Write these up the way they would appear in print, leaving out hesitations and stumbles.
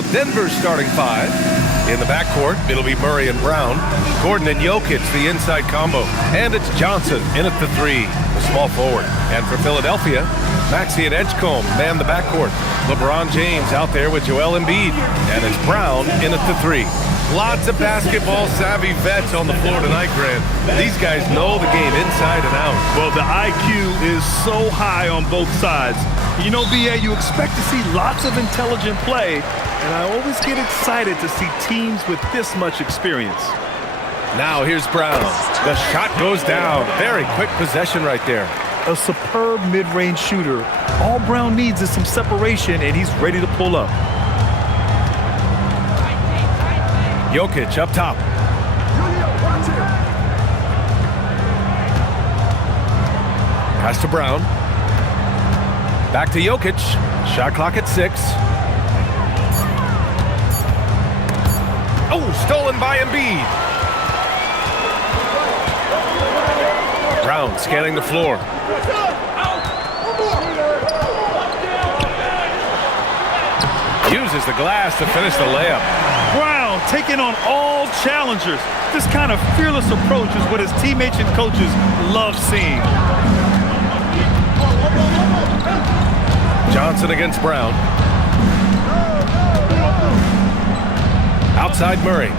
now Denver's starting five. In the backcourt, it'll be Murray and Brown. Gordon and Jokic, the inside combo. And it's Johnson in at the three, the small forward. And for Philadelphia, Maxey and Edgecombe man the backcourt. LeBron James out there with Joel Embiid. And it's Brown in at the three. Lots of basketball-savvy vets on the floor tonight, Grant. These guys know the game inside and out. Well, the IQ is so high on both sides. You know, BA, you expect to see lots of intelligent play, and I always get excited to see teams with this much experience. Now here's Brown. The shot goes down. Very quick possession right there. A superb mid-range shooter. All Brown needs is some separation, and he's ready to pull up. Jokic up top. Pass to Brown. Back to Jokic. Shot clock at 6. Oh, stolen by Embiid. Brown scanning the floor. Uses the glass to finish the layup. Brown taking on all challengers. This kind of fearless approach is what his teammates and coaches love seeing. Johnson against Brown. Outside Murray.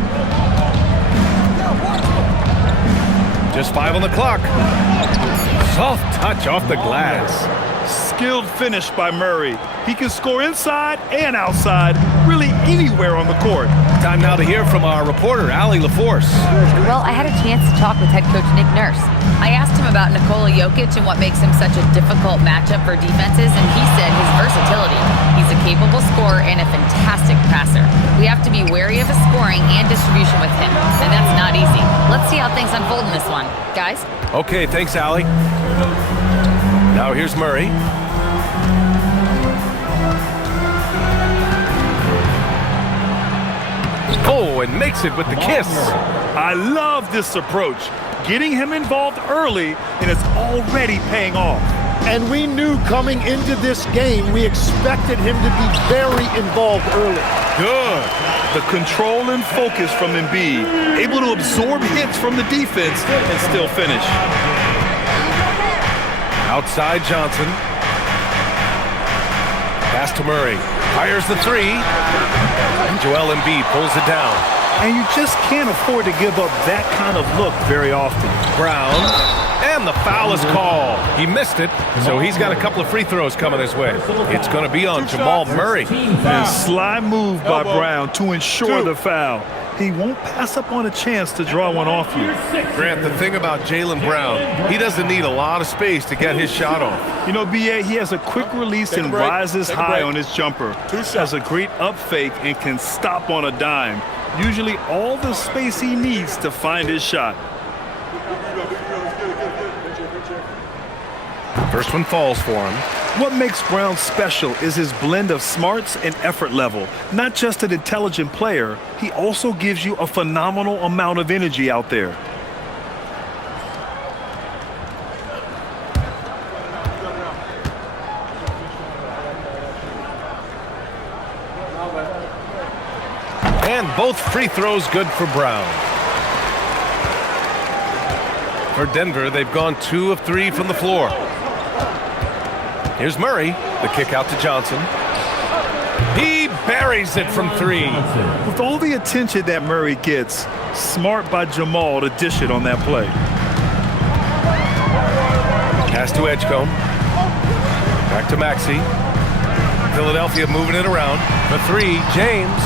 Just 5 on the clock. Soft touch off the glass. Skilled finish by Murray. He can score inside and outside, really anywhere on the court. Time now to hear from our reporter, Allie LaForce. Well, I had a chance to talk with head coach Nick Nurse. I asked him about Nikola Jokic and what makes him such a difficult matchup for defenses, and he said his versatility. He's a capable scorer and a fantastic passer. We have to be wary of his scoring and distribution with him, and that's not easy. Let's see how things unfold in this one. Guys? Okay, thanks, Allie. Now here's Murray. Oh, and makes it with the kiss. I love this approach. Getting him involved early, and it's already paying off. And we knew coming into this game, we expected him to be very involved early. Good. The control and focus from Embiid. Able to absorb hits from the defense and still finish. Outside Johnson. Pass to Murray. Fires the three. And Joel Embiid pulls it down. And you just can't afford to give up that kind of look very often. Brown. And the foul is called. He missed it, so he's got a couple of free throws coming his way. It's going to be on Jamal Murray. And sly move by Brown to ensure the foul. He won't pass up on a chance to draw one off you. Grant, the thing about Jaylen Brown, he doesn't need a lot of space to get his shot off. You know, BA, he has a quick release and rises high on his jumper. Has a great up fake and can stop on a dime. Usually all the space he needs to find his shot. First one falls for him. What makes Brown special is his blend of smarts and effort level. Not just an intelligent player, he also gives you a phenomenal amount of energy out there. And both free throws good for Brown. For Denver, they've gone 2 of 3 from the floor. Here's Murray, the kick out to Johnson. He buries it from 3. With all the attention that Murray gets, smart by Jamal to dish it on that play. Pass to Edgecombe. Back to Maxey. Philadelphia moving it around. For 3, James.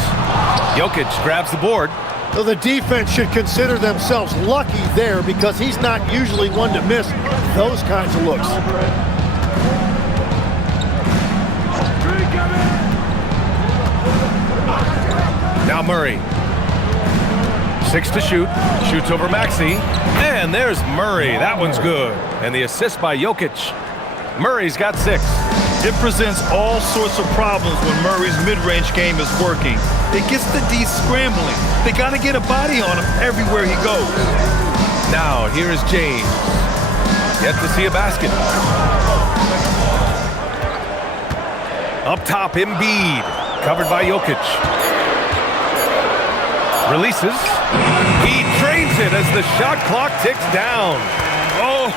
Jokic grabs the board. So the defense should consider themselves lucky there because he's not usually one to miss those kinds of looks. Now Murray. 6 to shoot. Shoots over Maxey. And there's Murray. That one's good. And the assist by Jokic. Murray's got 6. It presents all sorts of problems when Murray's mid-range game is working. It gets the D scrambling. They got to get a body on him everywhere he goes. Now here is James. Yet to see a basket. Up top, Embiid. Covered by Jokic. Releases. He drains it as the shot clock ticks down. Oh,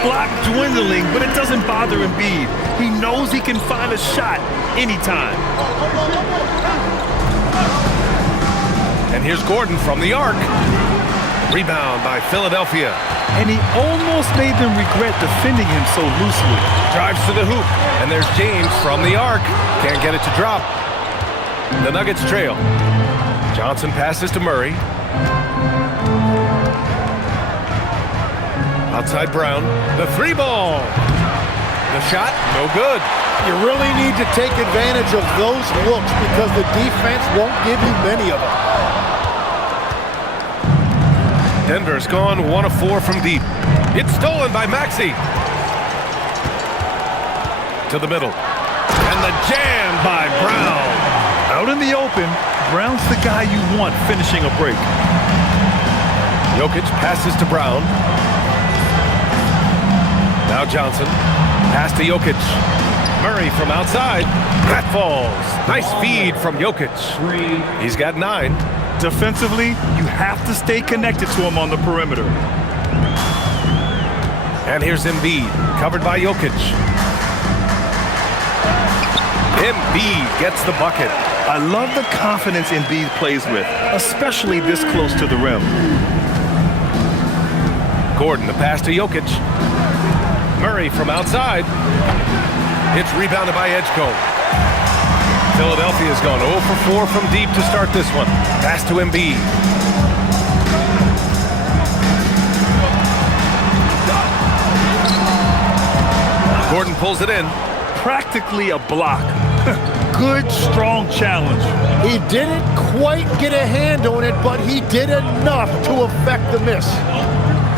clock dwindling, but it doesn't bother Embiid. He knows he can find a shot anytime. And here's Gordon from the arc. Rebound by Philadelphia. And he almost made them regret defending him so loosely. Drives to the hoop. And there's James from the arc. Can't get it to drop. The Nuggets trail. Johnson passes to Murray. Outside Brown. The three ball. The shot, no good. You really need to take advantage of those looks because the defense won't give you many of them. Denver's gone 1 of 4 from deep. It's stolen by Maxey. To the middle. And the jam by Brown. Out in the open, Brown's the guy you want finishing a break. Jokic passes to Brown. Now Johnson. Pass to Jokic. Murray from outside. That falls. Nice feed from Jokic. He's got 9. Defensively, you have to stay connected to him on the perimeter. And here's Embiid, covered by Jokic. Embiid gets the bucket. I love the confidence Embiid plays with, especially this close to the rim. Gordon, the pass to Jokic. Murray from outside. It's rebounded by Edgecombe. Philadelphia's gone 0 for 4 from deep to start this one. Pass to Embiid. Gordon pulls it in. Practically a block. Good, strong challenge. He didn't quite get a hand on it, but he did enough to affect the miss.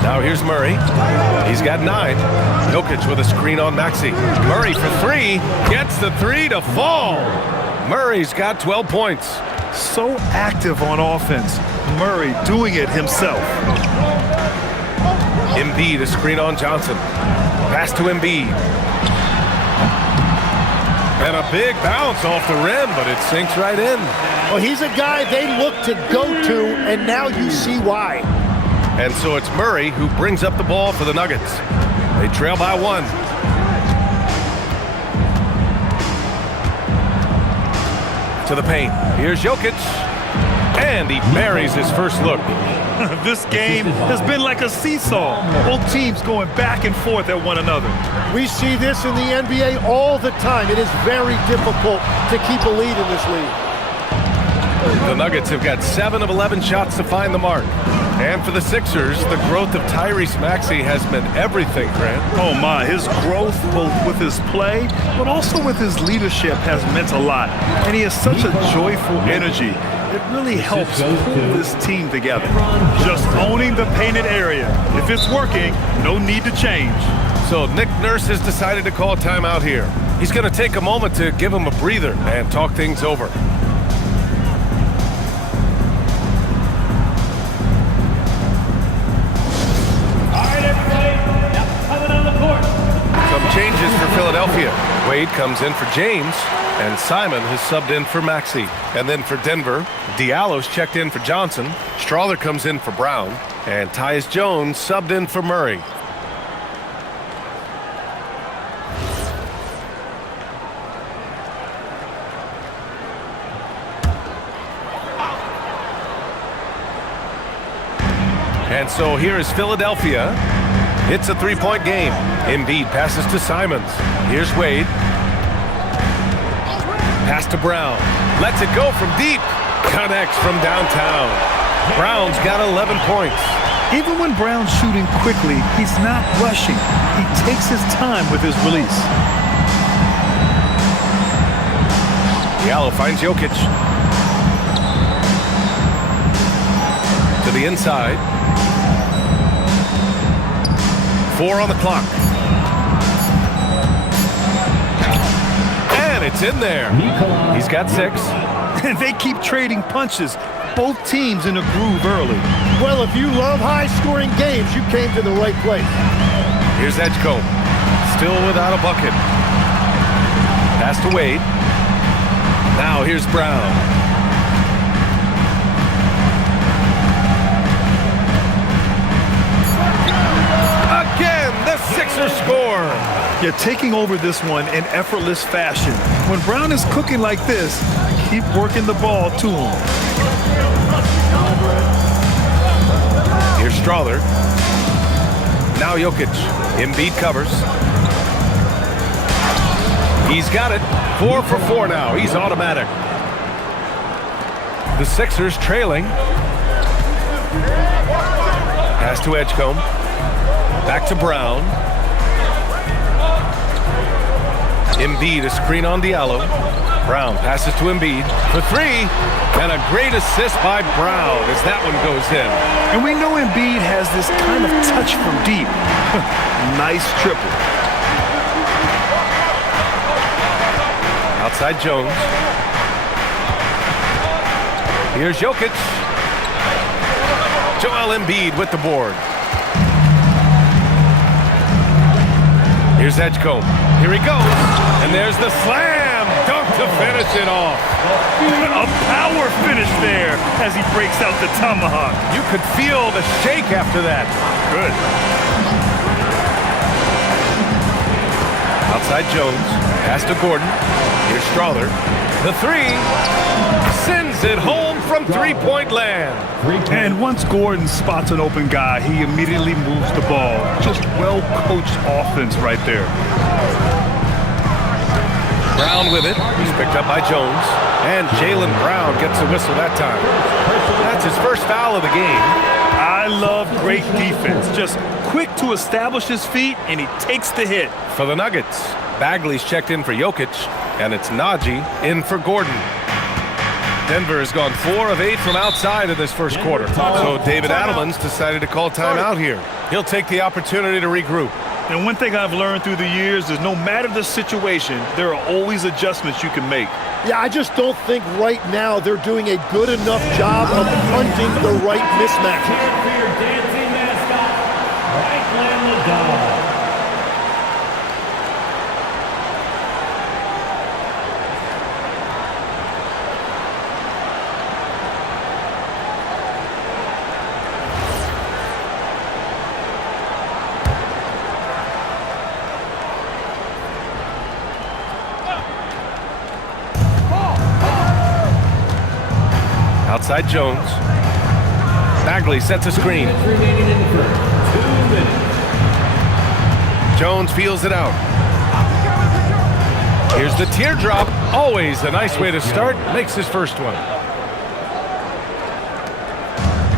Now here's Murray. He's got 9. Jokic with a screen on Maxey. Murray for 3. Gets the 3 to fall. Murray's got 12 points. So active on offense. Murray doing it himself. Embiid, a screen on Johnson. Pass to Embiid. And a big bounce off the rim, but it sinks right in. Well, he's a guy they look to go to, and now you see why. And so it's Murray who brings up the ball for the Nuggets. They trail by 1. To the paint. Here's Jokic. And he buries his first look. This game has been like a seesaw. Both teams going back and forth at one another. We see this in the NBA all the time. It is very difficult to keep a lead in this league. The Nuggets have got 7 of 11 shots to find the mark. And for the Sixers, the growth of Tyrese Maxey has meant everything, Grant. Oh my, his growth both with his play, but also with his leadership has meant a lot. And he has such a joyful energy. It really helps pull this team together. Just owning the painted area. If it's working, no need to change. So Nick Nurse has decided to call timeout here. He's going to take a moment to give him a breather and talk things over. Changes for Philadelphia. Wade comes in for James, and Simon has subbed in for Maxey. And then for Denver, Diallo's checked in for Johnson, Strawther comes in for Brown, and Tyus Jones subbed in for Murray. And so here is Philadelphia. It's a 3-point game. Embiid passes to Simons. Here's Wade. Pass to Brown. Lets it go from deep. Connects from downtown. Brown's got 11 points. Even when Brown's shooting quickly, he's not rushing. He takes his time with his release. Diallo finds Jokic. To the inside. 4 on the clock. And it's in there. He's got 6. And they keep trading punches. Both teams in a groove early. Well, if you love high-scoring games, you came to the right place. Here's Edgecombe. Still without a bucket. Pass to Wade. Now here's Brown. Yeah, taking over this one in effortless fashion. When Brown is cooking like this, keep working the ball to him. Here's Strawther. Now Jokic. Embiid covers. He's got it. 4 for 4 now. He's automatic. The Sixers trailing. Pass to Edgecombe. Back to Brown. Embiid, a screen on Diallo. Brown passes to Embiid for 3. And a great assist by Brown as that one goes in. And we know Embiid has this kind of touch from deep. Nice triple. Outside Jones. Here's Jokic. Joel Embiid with the board. Here's Edgecombe. Here he goes. And there's the slam dunk to finish it off. A power finish there as he breaks out the tomahawk. You could feel the shake after that. Good. Outside Jones. Pass to Gordon. Here's Strawther. The 3. Sends it home from three-point land. And once Gordon spots an open guy, he immediately moves the ball. Just well-coached offense right there. Brown with it. He's picked up by Jones. And Jaylen Brown gets a whistle that time. That's his first foul of the game. I love great defense. Just quick to establish his feet, and he takes the hit. For the Nuggets, Bagley's checked in for Jokic, and it's Najee in for Gordon. Denver has gone 4 of 8 from outside in this first quarter. So David Adelman's decided to call timeout here. He'll take the opportunity to regroup. And one thing I've learned through the years is no matter the situation, there are always adjustments you can make. Yeah, I just don't think right now they're doing a good enough job of hunting the right mismatches. Outside Jones. Bagley sets a screen. Jones feels it out. Here's the teardrop. Always a nice way to start. Makes his first one.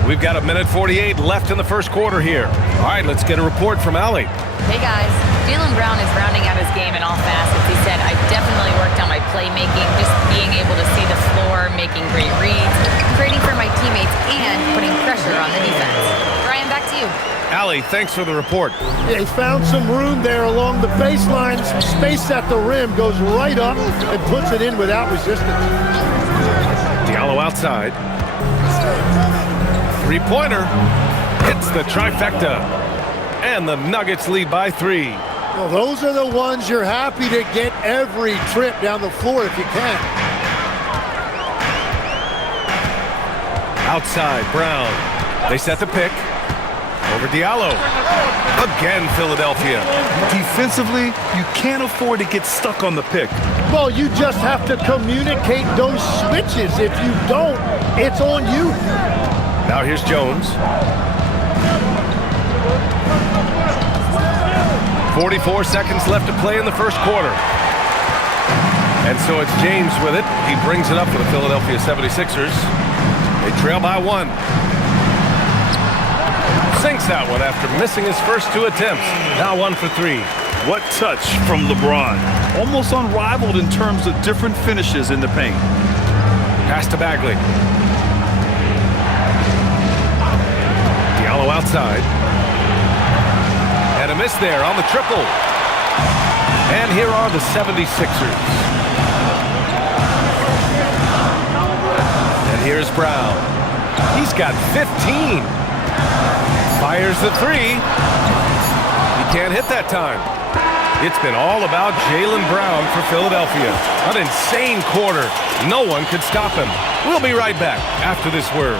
We've got 1:48 left in the first quarter here. All right, let's get a report from Allie. Hey guys, Jaylen Brown is rounding out his game in all facets. He said, I definitely worked on my playmaking, just being able to see the floor, making great reads, creating for my teammates, and putting pressure on the defense. Ryan, back to you. Allie, thanks for the report. Yeah, he found some room there along the baseline, some space at the rim, goes right up and puts it in without resistance. Diallo outside. Three-pointer hits the trifecta. And the Nuggets lead by 3. Well, those are the ones you're happy to get every trip down the floor if you can. Outside, Brown. They set the pick. Over Diallo. Again, Philadelphia. Defensively, you can't afford to get stuck on the pick. Well, you just have to communicate those switches. If you don't, it's on you. Now here's Jones. 44 seconds left to play in the first quarter. And so it's James with it. He brings it up for the Philadelphia 76ers. They trail by 1. Sinks that one after missing his first 2 attempts. Now 1 for 3. What touch from LeBron. Almost unrivaled in terms of different finishes in the paint. Pass to Bagley. Diallo outside. And a miss there on the triple. And here are the 76ers. And here's Brown. He's got 15. Fires the 3. He can't hit that time. It's been all about Jaylen Brown for Philadelphia. An insane quarter. No one could stop him. We'll be right back after this word.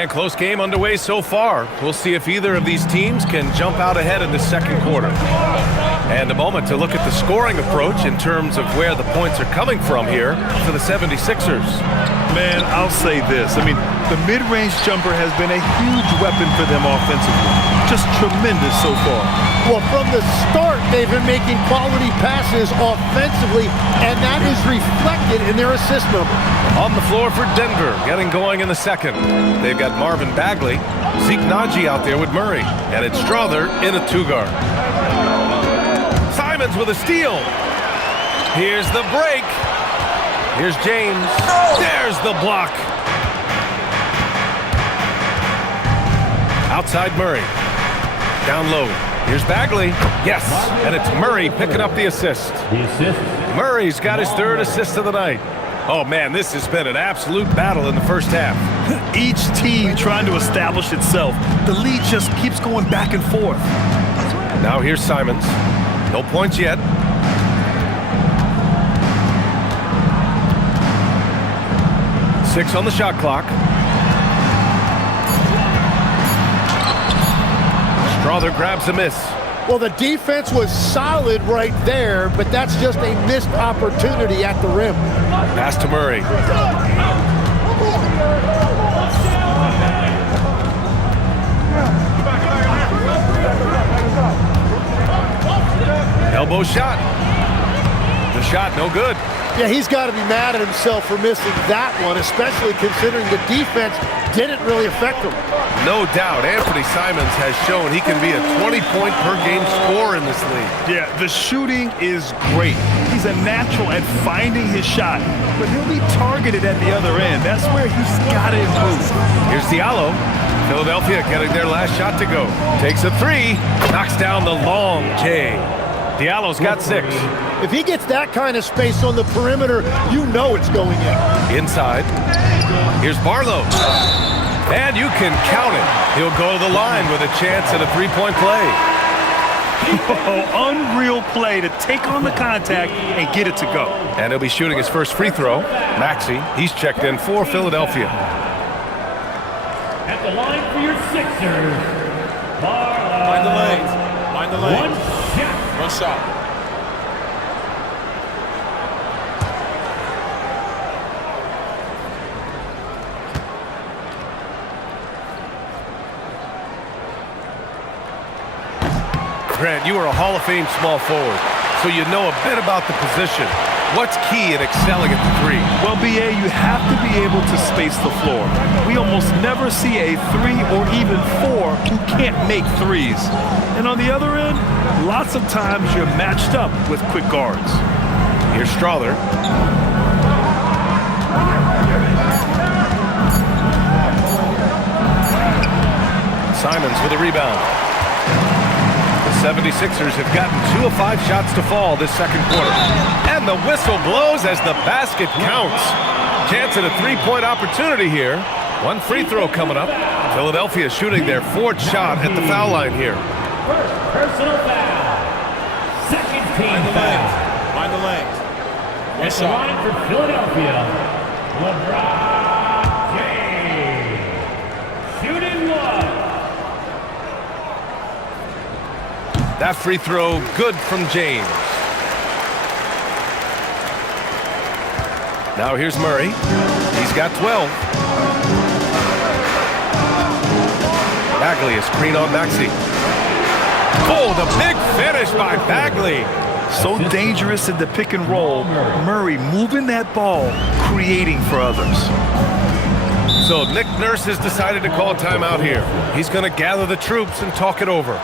And close game underway so far. We'll see if either of these teams can jump out ahead in the second quarter. And a moment to look at the scoring approach in terms of where the points are coming from here for the 76ers. Man, I'll say this. I mean, the mid-range jumper has been a huge weapon for them offensively. Just tremendous so far. Well, from the start, they've been making quality passes offensively, and that is reflected in their assist number. On the floor for Denver, getting going in the second. They've got Marvin Bagley, Zeke Naji out there with Murray, and it's Strother in a two-guard. Simons with a steal. Here's the break. Here's James. There's the block. Outside Murray. Down low. Here's Bagley. Yes, and it's Murray picking up the assist. Murray's got his third assist of the night. Oh, man, this has been an absolute battle in the first half. Each team trying to establish itself. The lead just keeps going back and forth. Now here's Simons. No points yet. Six on the shot clock. Strother grabs a miss. Well, the defense was solid right there, but that's just a missed opportunity at the rim. Pass to Murray. Elbow shot. The shot, no good. Yeah, he's got to be mad at himself for missing that one, especially considering the defense didn't really affect him. No doubt, Anthony Simons has shown he can be a 20-point-per-game scorer in this league. Yeah, the shooting is great. He's a natural at finding his shot, but he'll be targeted at the other end. That's where he's got to improve. Here's Diallo. Philadelphia getting their last shot to go. Takes a three, knocks down the long J. Diallo's got 6. If he gets that kind of space on the perimeter, you know it's going in. Inside. Here's Barlow. And you can count it. He'll go to the line with a chance at a three-point play. Oh, unreal play to take on the contact and get it to go. And he'll be shooting his first free throw. Maxey, he's checked in for Philadelphia. At the line for your Sixers, Barlow. Mind the lanes. Mind the lanes. One shot. Grant, you are a Hall of Fame small forward, so you know a bit about the position. What's key in excelling at the three? Well, BA, you have to be able to space the floor. We almost never see a 3 or even 4 who can't make threes. And on the other end, lots of times you're matched up with quick guards. Here's Strother. Simons with a rebound. The 76ers have gotten 2 of 5 shots to fall this second quarter. And the whistle blows as the basket counts. Chance at a three-point opportunity here. One free throw coming up. Philadelphia shooting their 4th shot at the foul line here. First personal foul. Second team foul. Mind the lanes. At the line for Philadelphia, LeBron James. Shooting one. That free throw good from James. Now here's Murray. He's got 12. Bagley, a screen on Maxey. Oh, the big finish by Bagley. So dangerous in the pick and roll. Murray moving that ball, creating for others. So Nick Nurse has decided to call timeout here. He's going to gather the troops and talk it over.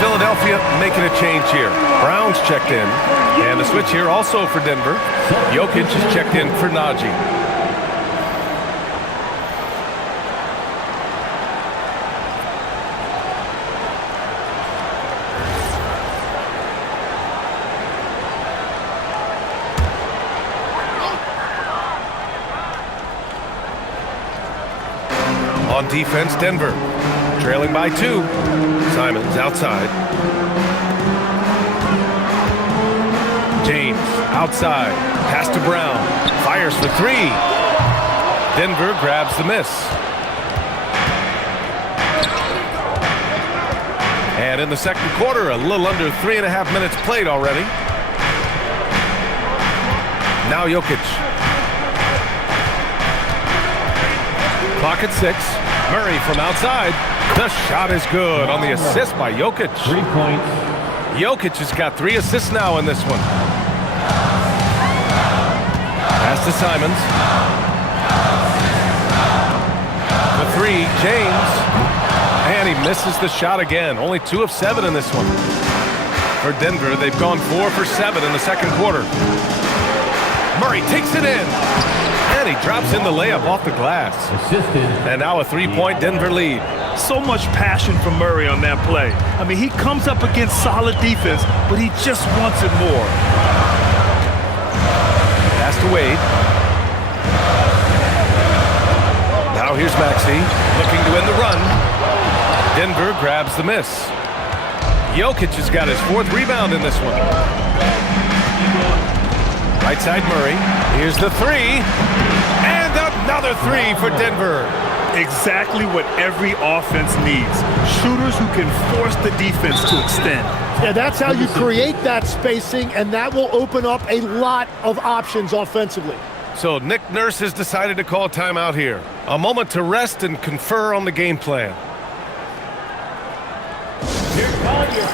Philadelphia making a change here. Brown's checked in. And the switch here also for Denver. Jokic is checked in for Naji. On defense, Denver. Trailing by 2. Simons outside. outside. Pass to Brown. Fires for three. Denver grabs the miss. And in the second quarter, a little under 3.5 minutes played already. Now Jokic. Clock at 6. Murray from outside. The shot is good on the assist by Jokic. 3 points. Jokic has got 3 assists now in this one. Pass to Simons. For 3, James. And he misses the shot again. Only 2 of 7 in this one. For Denver, they've gone 4 for 7 in the second quarter. Murray takes it in. And he drops in the layup off the glass. Assisted. And now a 3-point Denver lead. So much passion from Murray on that play. I mean, he comes up against solid defense, but he just wants it more. Pass to Wade. Now here's Maxey, looking to win the run. Denver grabs the miss. Jokic has got his 4th rebound in this one. Right side Murray. Here's the 3. And another 3 for Denver. Exactly what every offense needs. Shooters who can force the defense to extend. Yeah, that's how you create that spacing, and that will open up a lot of options offensively. So Nick Nurse has decided to call timeout here. A moment to rest and confer on the game plan. Your Philadelphia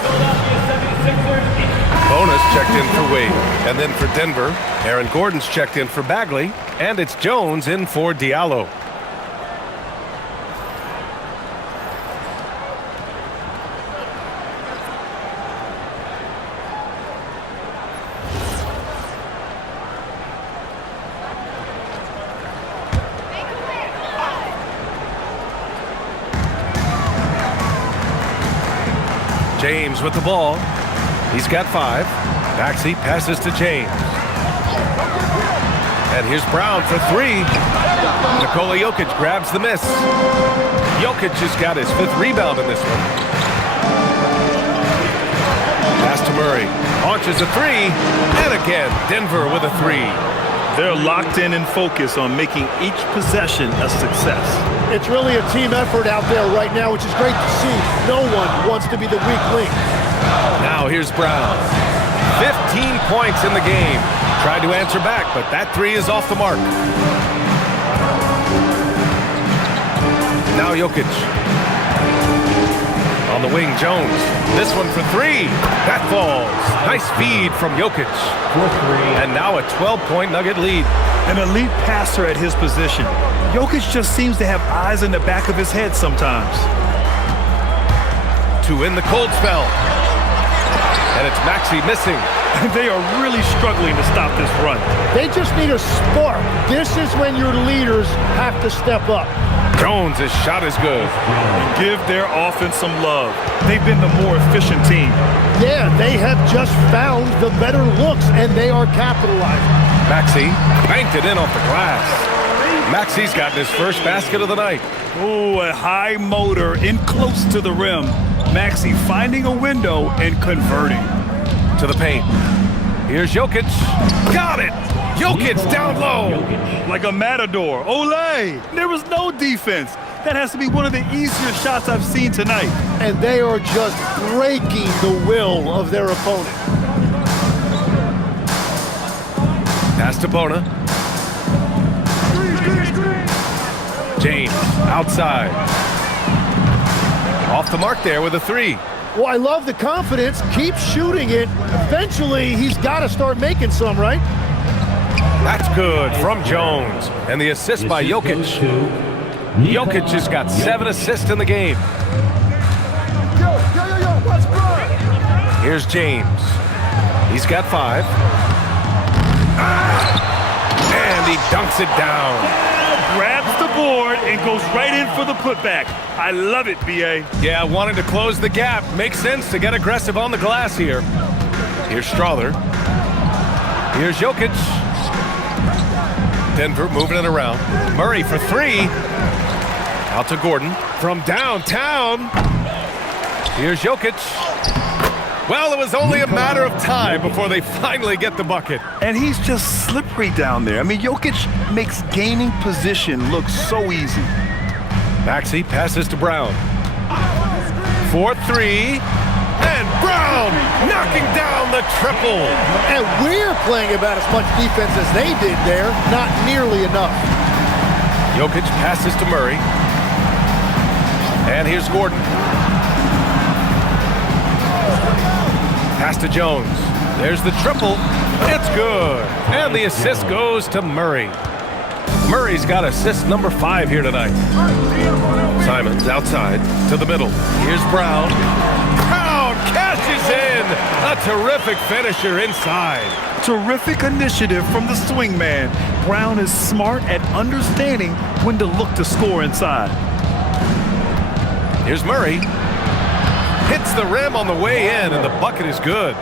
76ers. Bonus checked in for Wade. And then for Denver, Aaron Gordon's checked in for Bagley. And it's Jones in for Diallo. James with the ball. He's got 5. Maxey passes to James. And here's Brown for 3. Nikola Jokic grabs the miss. Jokic has got his 5th rebound in this one. Pass to Murray. Launches a 3. And again, Denver with a 3. They're locked in and focused on making each possession a success. It's really a team effort out there right now, which is great to see. No one wants to be the weak link. Now here's Brown. 15 points in the game. Tried to answer back, but that 3 is off the mark. Now Jokic. On the wing, Jones. This one for 3. That falls. Nice feed from Jokic. 4-3. And now a 12-point Nugget lead. An elite passer at his position. Jokic just seems to have eyes in the back of his head sometimes. To win the cold spell. And it's Maxey missing. They are really struggling to stop this run. They just need a spark. This is when your leaders have to step up. Jones' shot is good. Give their offense some love. They've been the more efficient team. Yeah, they have just found the better looks, and they are capitalizing. Maxey banked it in off the glass. Maxey's gotten his first basket of the night. Oh, a high motor in close to the rim. Maxey finding a window and converting. To the paint. Here's Jokic. Got it! Jokic down low. Like a matador. Olay! There was no defense. That has to be one of the easier shots I've seen tonight. And they are just breaking the will of their opponent. Pass to Bona. James outside. Off the mark there with a 3. Well, I love the confidence. Keep shooting it. Eventually, he's got to start making some, right? That's good from Jones. And the assist by Jokic. Jokic has got 7 assists in the game. Here's James. He's got 5. And he dunks it down. Grabs the board and goes right in for the putback. I love it, B.A. Yeah, wanted to close the gap. Makes sense to get aggressive on the glass here. Here's Strother. Here's Jokic. Denver moving it around. Murray for 3. Out to Gordon from downtown. Here's Jokic. Well, it was only a matter of time before they finally get the bucket. And he's just slippery down there. I mean, Jokic makes gaining position look so easy. Maxey passes to Brown. 4-3. And Brown knocking down the triple. And we're playing about as much defense as they did there. Not nearly enough. Jokic passes to Murray. And here's Gordon. Pass to Jones. There's the triple. It's good. And the assist goes to Murray. Murray's got assist number 5 here tonight. Simons outside to the middle. Here's Brown. Brown cashes in. A terrific finisher inside. Terrific initiative from the swing man. Brown is smart at understanding when to look to score inside. Here's Murray. Hits the rim on the way in, and the bucket is good.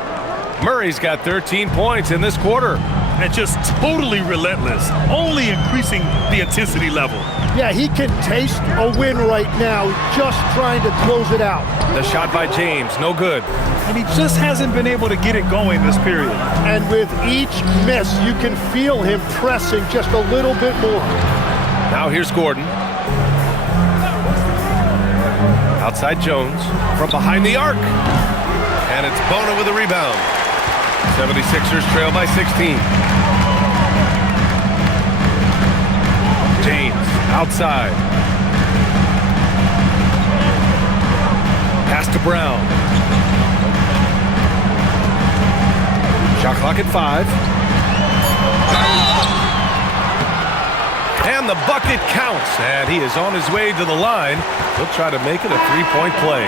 Murray's got 13 points in this quarter. And just totally relentless, only increasing the intensity level. Yeah, he can taste a win right now, just trying to close it out. The shot by James, no good. And he just hasn't been able to get it going this period. And with each miss, you can feel him pressing just a little bit more. Now here's Gordon. Outside Jones from behind the arc. And it's Bona with a rebound. 76ers trail by 16. James outside. Pass to Brown. Shot clock at 5. And the bucket counts. And he is on his way to the line. He'll try to make it a three-point play.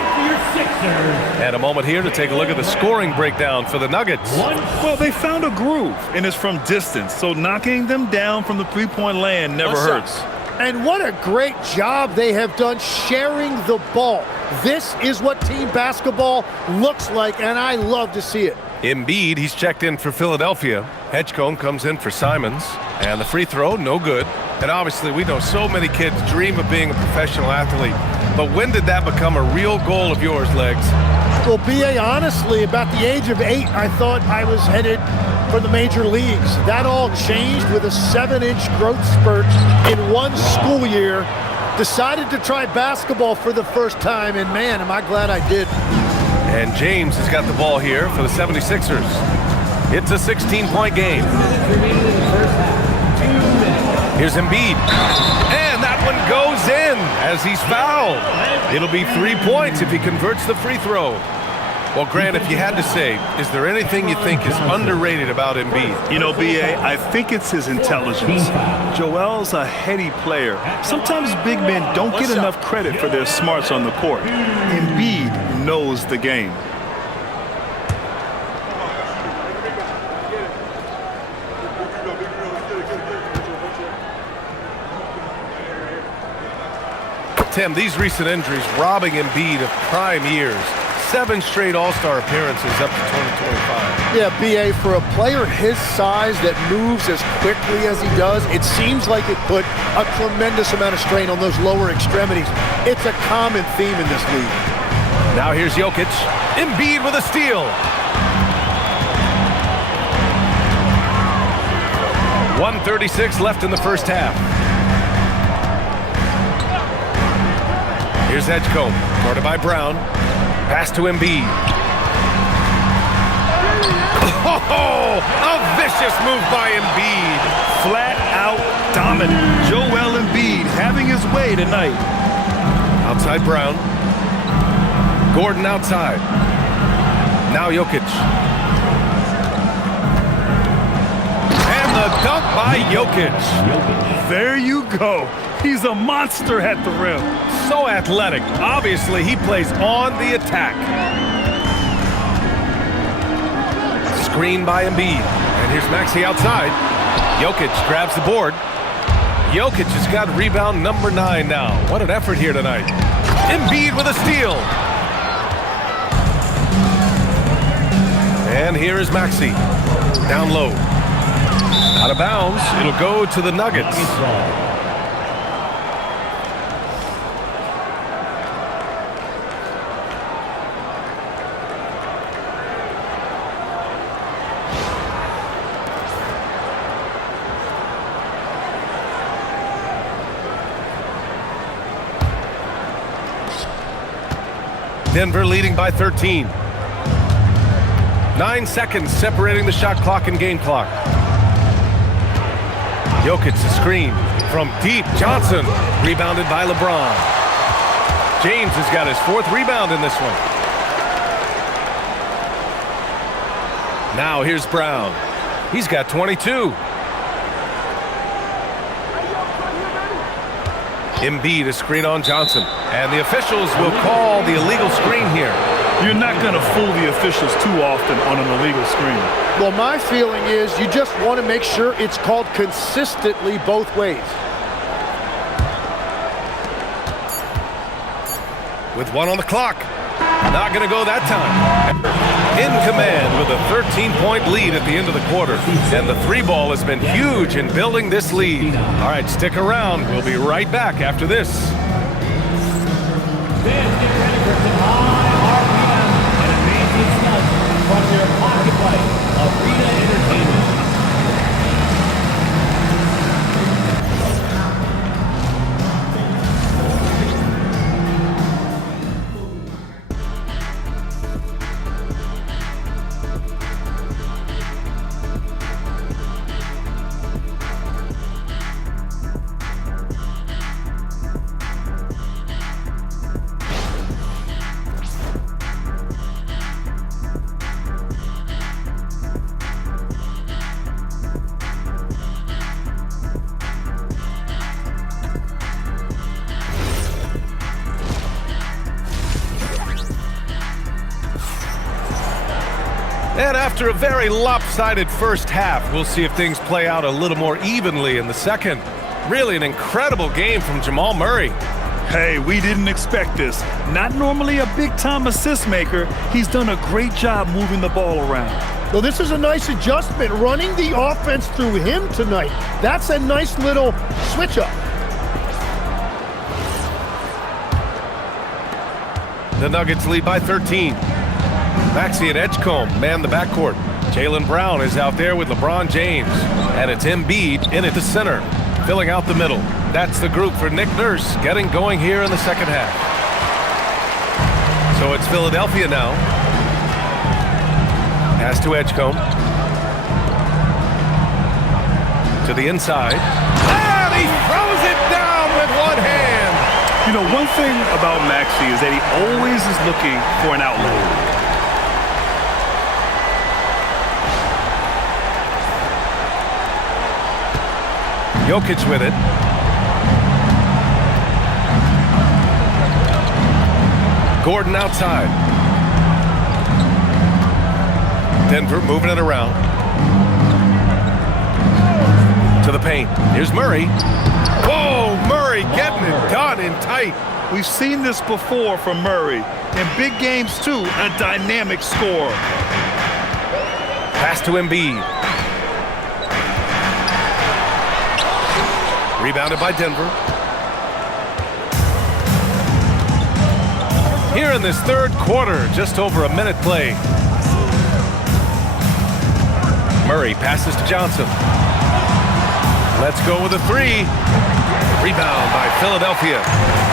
And a moment here to take a look at the scoring breakdown for the Nuggets. Well, they found a groove, and it's from distance, so knocking them down from the three-point land never hurts. And what a great job they have done sharing the ball. This is what team basketball looks like, and I love to see it. Embiid, he's checked in for Philadelphia. Hedgecombe comes in for Simons. And the free throw, no good. And obviously, we know so many kids dream of being a professional athlete. But when did that become a real goal of yours, Legs? Well, B.A., honestly, about the age of 8, I thought I was headed for the major leagues. That all changed with a 7-inch growth spurt in one school year. Decided to try basketball for the first time, and man, am I glad I did. And James has got the ball here for the 76ers. It's a 16-point game. Here's Embiid. And that one goes in as he's fouled. It'll be 3 points if he converts the free throw. Well, Grant, if you had to say, is there anything you think is underrated about Embiid? You know, B.A., I think it's his intelligence. Joel's a heady player. Sometimes big men don't get enough credit for their smarts on the court. Embiid knows the game. Tim, these recent injuries robbing Embiid of prime years. 7 straight All-Star appearances up to 2025. Yeah, B.A., for a player his size that moves as quickly as he does, it seems like it put a tremendous amount of strain on those lower extremities. It's a common theme in this league. Now here's Jokic. Embiid with a steal. 1:36 left in the first half. Here's Hedgecombe, guarded by Brown. Pass to Embiid. Oh, a vicious move by Embiid. Flat out dominant. Joel Embiid having his way tonight. Outside Brown. Gordon outside. Now Jokic. And the dunk by Jokic. There you go. He's a monster at the rim. So athletic. Obviously, he plays on the attack. Screen by Embiid. And here's Maxey outside. Jokic grabs the board. Jokic has got rebound number 9 now. What an effort here tonight. Embiid with a steal. And here is Maxey. Down low. Out of bounds. It'll go to the Nuggets. Denver leading by 13. 9 seconds separating the shot clock and game clock. Jokic the screen from deep. Johnson rebounded by LeBron. James has got his 4th rebound in this one. Now here's Brown. He's got 22. Embiid a screen on Johnson. And the officials will call the illegal screen here. You're not going to fool the officials too often on an illegal screen. Well, my feeling is you just want to make sure it's called consistently both ways. With 1 on the clock. Not going to go that time. In command with a 13-point lead at the end of the quarter. And the 3-ball has been huge in building this lead. All right, stick around. We'll be right back after this. Fans, get ready for some high RPM and amazing stuff from your pocket play, Arena Entertainment. And after a very lopsided first half, we'll see if things play out a little more evenly in the second. Really an incredible game from Jamal Murray. Hey, we didn't expect this. Not normally a big-time assist maker. He's done a great job moving the ball around. Well, this is a nice adjustment, running the offense through him tonight. That's a nice little switch-up. The Nuggets lead by 13. Maxey and Edgecombe man the backcourt. Jaylen Brown is out there with LeBron James. And it's Embiid in at the center, filling out the middle. That's the group for Nick Nurse getting going here in the second half. So it's Philadelphia now. Pass to Edgecombe. To the inside. And he throws it down with one hand. You know, one thing about Maxey is that he always is looking for an outlet. Jokic with it. Gordon outside. Denver moving it around. To the paint. Here's Murray. Whoa, Murray getting it done in tight. We've seen this before from Murray. In big games, too, a dynamic scorer. Pass to Embiid. Rebounded by Denver. Here in this third quarter, just over a minute played. Murray passes to Johnson. Let's go with a 3. Rebound by Philadelphia.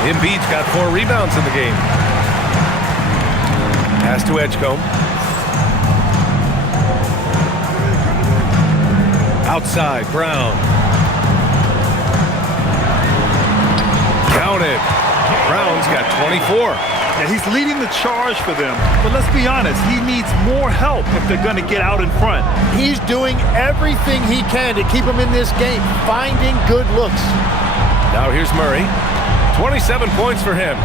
Embiid's got 4 rebounds in the game. Pass to Edgecombe. Outside, Brown. Counted. Brown's got 24. Yeah, he's leading the charge for them. But let's be honest, he needs more help if they're going to get out in front. He's doing everything he can to keep him in this game, finding good looks. Now here's Murray. 27 points for him.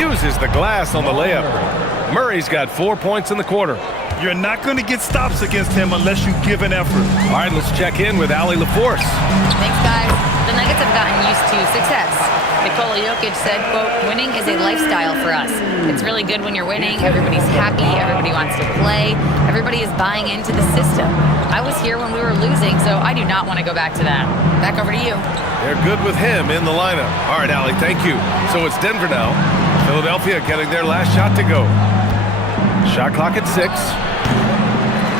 Uses the glass on the layup. Murray's got 4 points in the quarter. You're not going to get stops against him unless you give an effort. All right, let's check in with Allie LaForce. Thanks, guys. The Nuggets have gotten used to success. Nikola Jokic said, quote, winning is a lifestyle for us. It's really good when you're winning. Everybody's happy. Everybody wants to play. Everybody is buying into the system. I was here when we were losing, so I do not want to go back to that. Back over to you. They're good with him in the lineup. All right, Allie, thank you. So it's Denver now. Philadelphia getting their last shot to go. Shot clock at 6.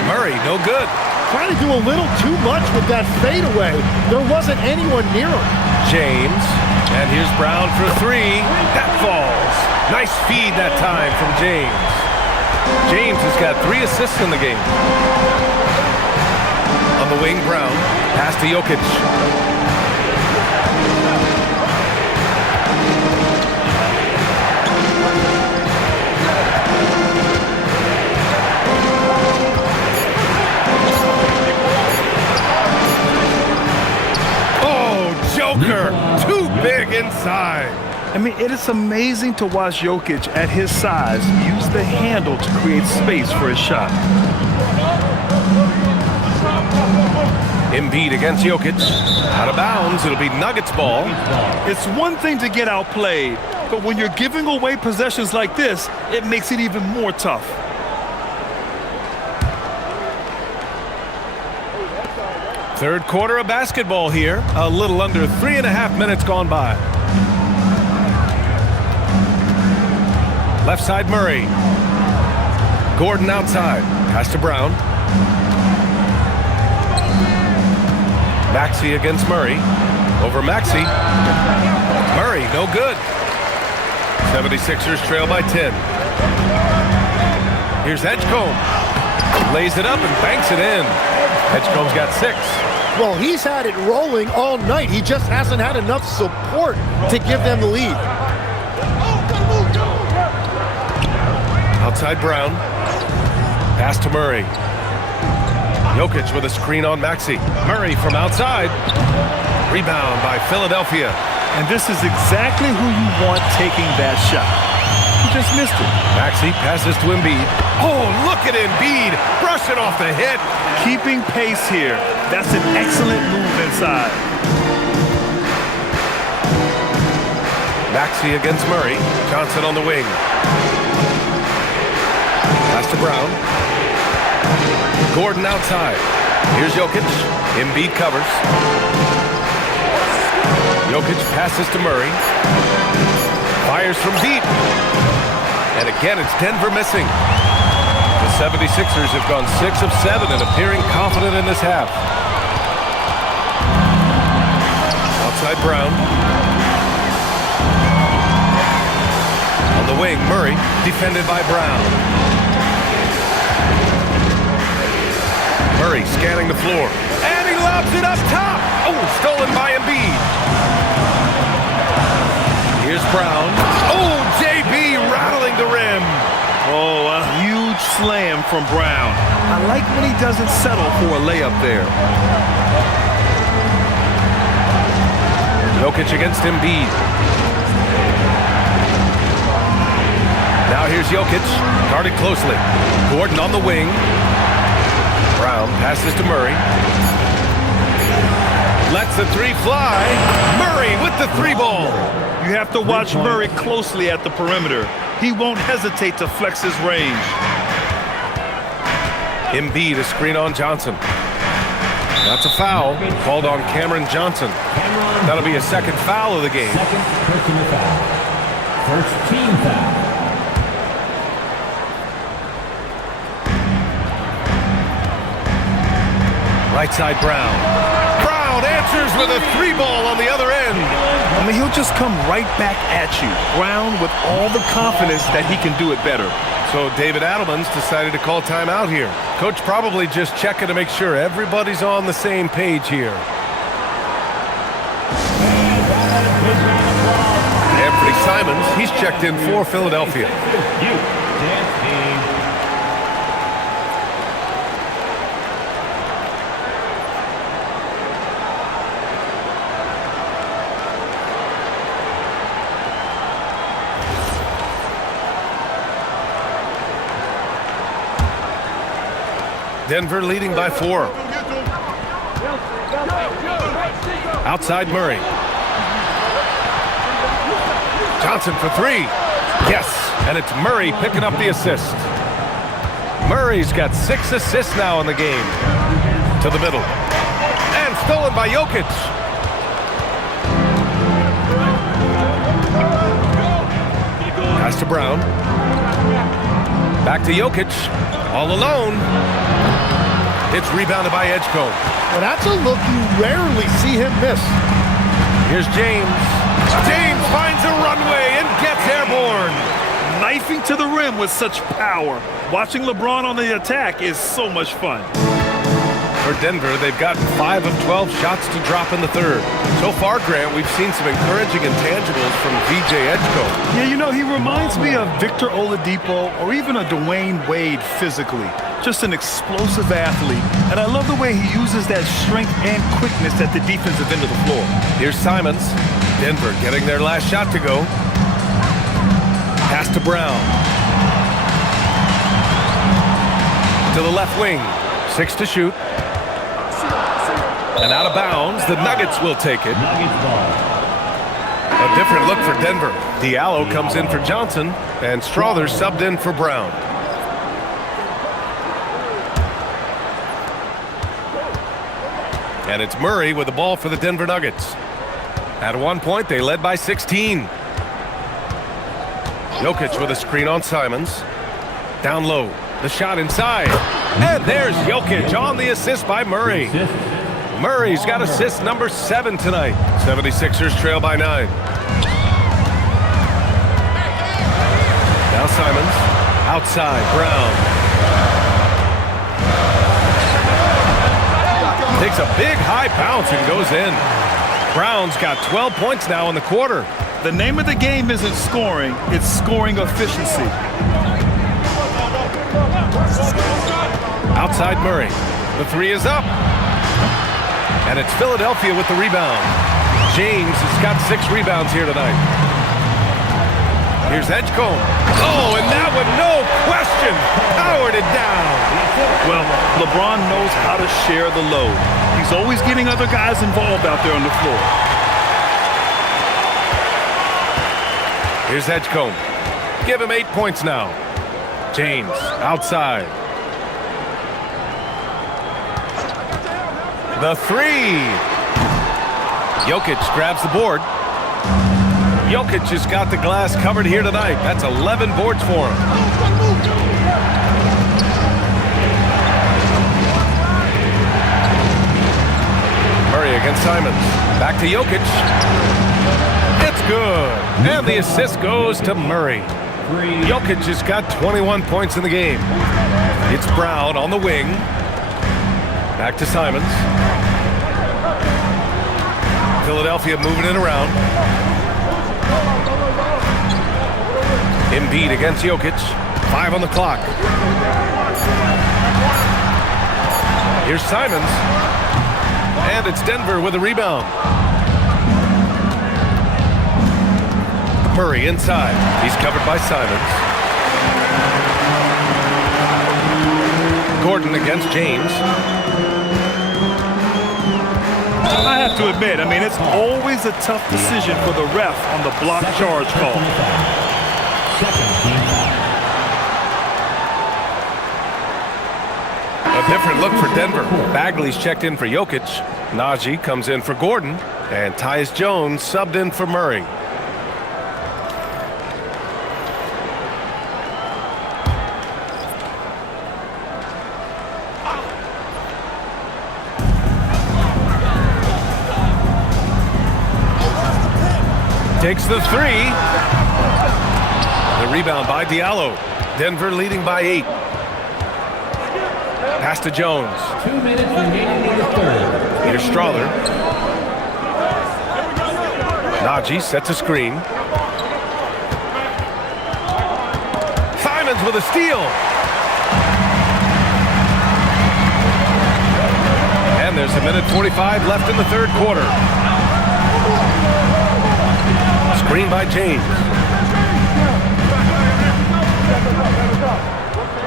Murray, no good. Trying to do a little too much with that fadeaway. There wasn't anyone near him. James, And here's Brown for three. That falls. Nice feed that time from James. James has got 3 assists in the game. On the wing, Brown. Pass to Jokic. Joker, too big inside. I mean, it is amazing to watch Jokic at his size use the handle to create space for his shot. Embiid against Jokic. Out of bounds, it'll be Nuggets ball. It's one thing to get outplayed, but when you're giving away possessions like this, it makes it even more tough. Third quarter of basketball here. A little under 3.5 minutes gone by. Left side, Murray. Gordon outside. Pass to Brown. Maxey against Murray. Over Maxey. Murray, no good. 76ers trail by 10. Here's Edgecombe. Lays it up and banks it in. Edgecombe's got 6. Well, he's had it rolling all night. He just hasn't had enough support to give them the lead. Outside Brown. Pass to Murray. Jokic with a screen on Maxey. Murray from outside. Rebound by Philadelphia. And this is exactly who you want taking that shot. He just missed it. Maxey passes to Embiid. Oh, look at Embiid brushing off the hit. Keeping pace here. That's an excellent move inside. Maxey against Murray. Johnson on the wing. Pass to Brown. Gordon outside. Here's Jokic. Embiid covers. Jokic passes to Murray. Fires from deep. And again, it's Denver missing. The 76ers have gone 6 of 7 and appearing confident in this half. Outside Brown. On the wing, Murray, defended by Brown. Murray scanning the floor. And he lobs it up top. Oh, stolen by Embiid. Here's Brown. Oh, JB rattling the rim. Oh, a huge slam from Brown. I like when he doesn't settle for a layup there. Jokic against Embiid. Now here's Jokic, guarded closely. Gordon on the wing. Brown passes to Murray. Lets the 3 fly. Murray with the 3 ball. You have to watch Murray closely at the perimeter. He won't hesitate to flex his range. Embiid, a screen on Johnson. That's a foul called on Cameron Johnson. That'll be a second foul of the game. Second personal foul. First team foul. Right side Brown. Brown answers with a 3 ball on the other end. I mean, he'll just come right back at you. Brown with all the confidence that he can do it better. So David Adelman's decided to call timeout here. Coach probably just checking to make sure everybody's on the same page here. Anthony Simons, he's checked in for Philadelphia. Denver leading by 4. Outside Murray. Johnson for 3. Yes, and it's Murray picking up the assist. Murray's got 6 assists now in the game. To the middle. And stolen by Jokic. Pass to Brown. Back to Jokic. All alone. It's rebounded by Edgecombe. Well, that's a look you rarely see him miss. Here's James. James finds a runway and gets airborne. Knifing to the rim with such power. Watching LeBron on the attack is so much fun. For Denver, they've gotten 5 of 12 shots to drop in the third. So far, Grant, we've seen some encouraging intangibles from VJ Edgecombe. Yeah, you know, he reminds me of Victor Oladipo or even a Dwayne Wade physically. Just an explosive athlete. And I love the way he uses that strength and quickness at the defensive end of the floor. Here's Simons. Denver getting their last shot to go. Pass to Brown. To the left wing. 6 to shoot. And out of bounds, the Nuggets will take it. A different look for Denver. Diallo comes in for Johnson, and Strother subbed in for Brown. And it's Murray with the ball for the Denver Nuggets. At one point, they led by 16. Jokic with a screen on Simons. Down low, the shot inside. And there's Jokic on the assist by Murray. Murray's got assist number 7 tonight. 76ers trail by 9. Now Simons. Outside, Brown. Takes a big high bounce and goes in. Brown's got 12 points now in the quarter. The name of the game isn't scoring, it's scoring efficiency. Outside Murray. The 3 is up. And it's Philadelphia with the rebound. James has got 6 rebounds here tonight. Here's Edgecombe. Oh, and that one, no question, powered it down. Well, LeBron knows how to share the load. He's always getting other guys involved out there on the floor. Here's Edgecombe. Give him 8 points now. James, outside. The 3. Jokic grabs the board. Jokic has got the glass covered here tonight. That's 11 boards for him. Murray against Simons. Back to Jokic. It's good. And the assist goes to Murray. Jokic has got 21 points in the game. It's Brown on the wing. Back to Simons. Philadelphia moving it around. Embiid against Jokic. 5 on the clock. Here's Simons. And it's Denver with a rebound. Murray inside. He's covered by Simons. Gordon against James. I have to admit, it's always a tough decision for the ref on the block charge call. A different look for Denver. Bagley's checked in for Jokic. Najee comes in for Gordon. And Tyus Jones subbed in for Murray. Takes the 3. The rebound by Diallo. Denver leading by 8. Pass to Jones. 2 minutes remaining in the third. Here's Strother. Najee sets a screen. Simons with a steal. And there's 1:45 left in the third quarter. Screen by James.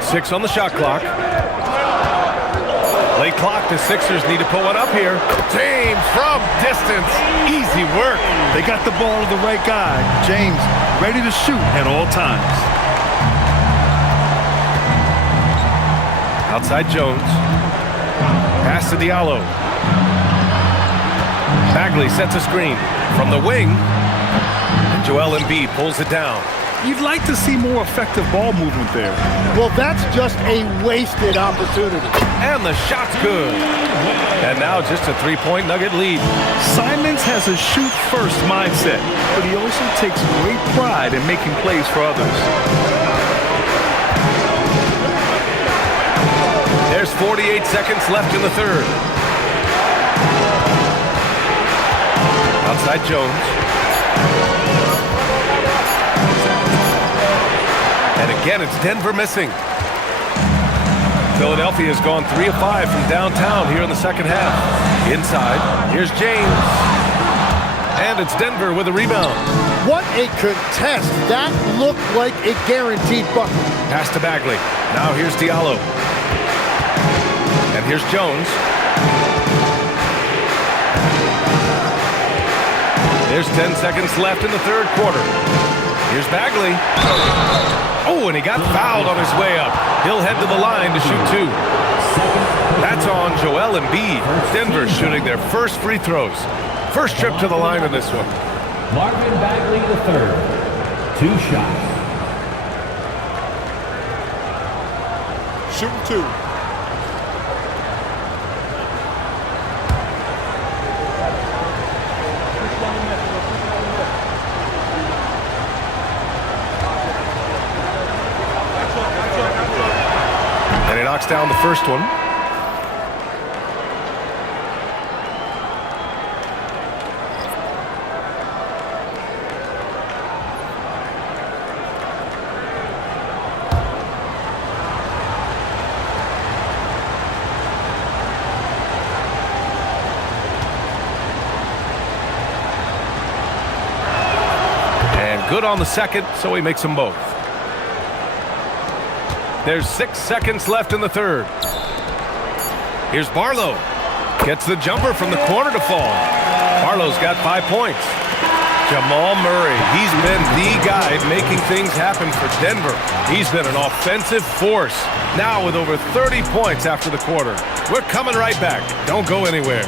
6 on the shot clock. Late clock, the Sixers need to pull one up here. James from distance. Easy work. They got the ball to the right guy. James ready to shoot at all times. Outside Jones. Pass to Diallo. Bagley sets a screen from the wing. And Joel Embiid pulls it down. You'd like to see more effective ball movement there. Well, that's just a wasted opportunity. And the shot's good. And now just a three-point Nugget lead. Simons has a shoot-first mindset, but he also takes great pride in making plays for others. There's 48 seconds left in the third. Outside Jones. And again, it's Denver missing. Philadelphia has gone 3 of 5 from downtown here in the second half. Inside, here's James. And it's Denver with a rebound. What a contest. That looked like a guaranteed bucket. Pass to Bagley. Now here's Diallo. And here's Jones. There's 10 seconds left in the third quarter. Here's Bagley. Oh, and he got fouled on his way up. He'll head to the line to shoot 2. That's on Joel Embiid. Denver shooting their first free throws. First trip to the line in this one. Marvin Bagley the third. 2 shots. Shooting 2. And he knocks down the first one. Good on the second, so he makes them both. There's 6 seconds left in the third. Here's Barlow. Gets the jumper from the corner to fall. Barlow's got 5 points. Jamal Murray, he's been the guy making things happen for Denver. He's been an offensive force. Now with over 30 points after the quarter. We're coming right back. Don't go anywhere.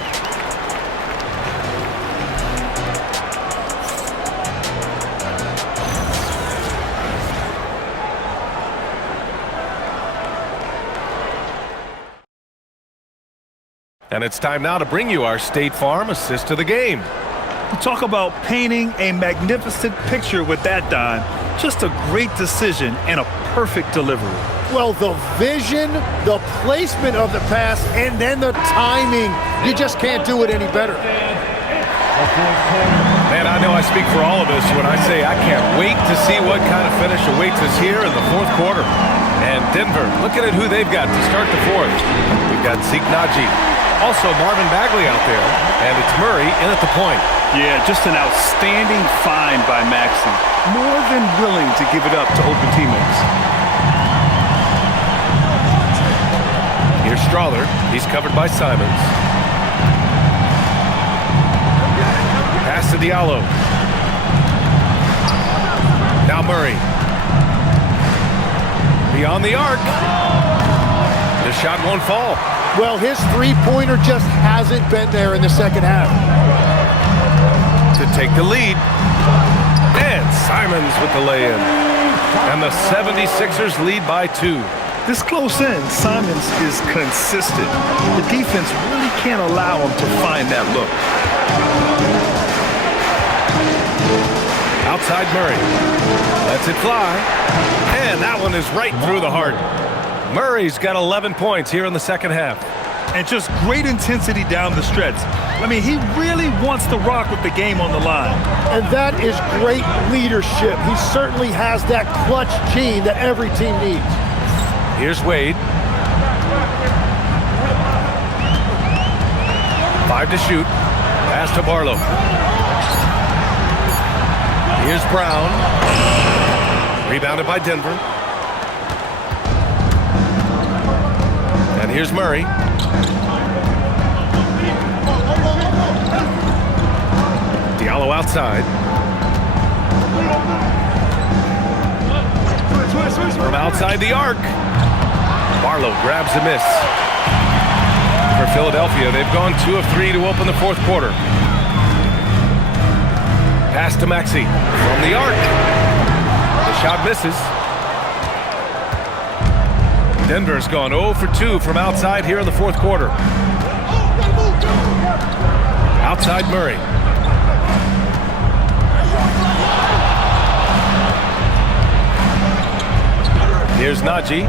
And it's time now to bring you our State Farm assist of the game. Talk about painting a magnificent picture with that, Don. Just a great decision and a perfect delivery. Well, the vision, the placement of the pass, and then the timing. You just can't do it any better. Man, I know I speak for all of us when I say I can't wait to see what kind of finish awaits us here in the fourth quarter. And Denver, looking at who they've got to start the fourth. We've got Zeke Naji. Also Marvin Bagley out there, and it's Murray in at the point. Yeah, just an outstanding find by Maxey. More than willing to give it up to open teammates. Here's Strawther. He's covered by Simons. Pass to Diallo. Now Murray. Beyond the arc. The shot won't fall. Well, his three-pointer just hasn't been there in the second half. To take the lead. And Simons with the lay-in. And the 76ers lead by 2. This close in, Simons is consistent. The defense really can't allow him to find that look. Outside Murray. Lets it fly. And that one is right through the heart. Murray's got 11 points here in the second half. And just great intensity down the stretch. I mean, he really wants to rock with the game on the line. And that is great leadership. He certainly has that clutch gene that every team needs. Here's Wade. 5 to shoot. Pass to Barlow. Here's Brown. Rebounded by Denver. And here's Murray. Diallo outside. From outside the arc. Barlow grabs the miss. For Philadelphia, they've gone 2 of 3 to open the fourth quarter. Pass to Maxey from the arc. The shot misses. Denver's gone 0 for 2 from outside here in the fourth quarter. Outside Murray. Here's Najee.